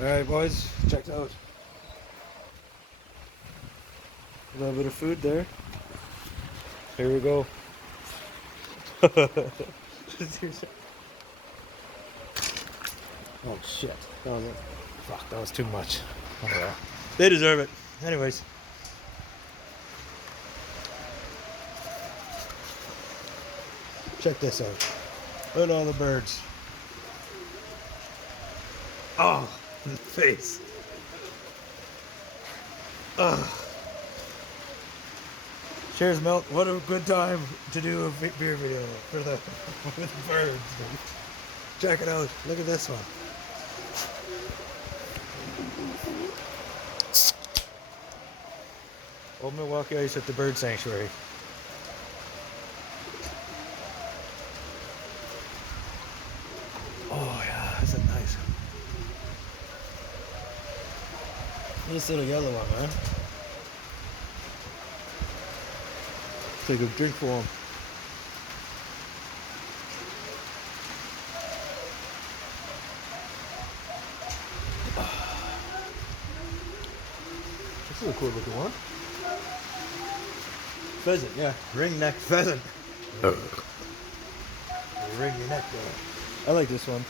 Alright, boys, check it out. A little bit of food there. Here we go. Oh shit. Fuck, that was too much. Oh well. They deserve it. Anyways. Check this out. Look at all the birds. Oh, in the face. Oh. Cheers, Milt. What a good time to do a beer video for the with birds. Dude. Check it out. Look at this one. Old Milwaukee Ice at the Bird Sanctuary. Oh yeah, that's a nice one. This little yellow one, man. Take a drink for him. This is a cool looking one. Pheasant, yeah. Ring neck pheasant. Ring your neck there. I like this one.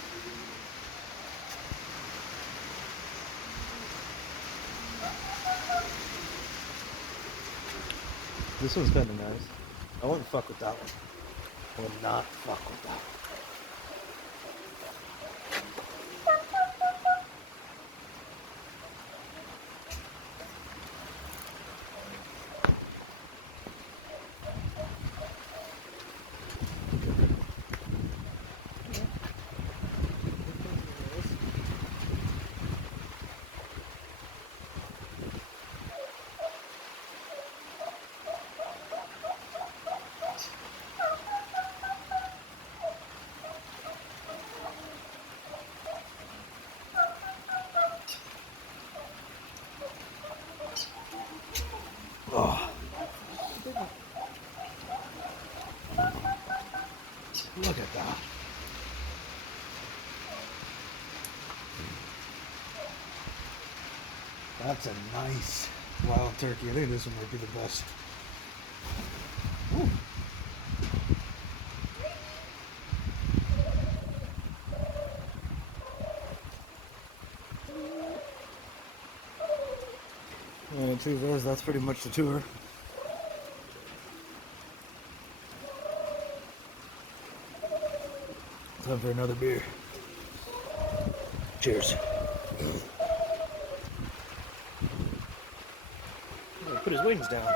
This one's kind of nice. I wouldn't fuck with that one. I would not fuck with that one. Oh. Look at that. That's a nice wild turkey. I think this one might be the best. Ooh. Two of those, that's pretty much the tour. Time for another beer. Cheers. Put his wings down.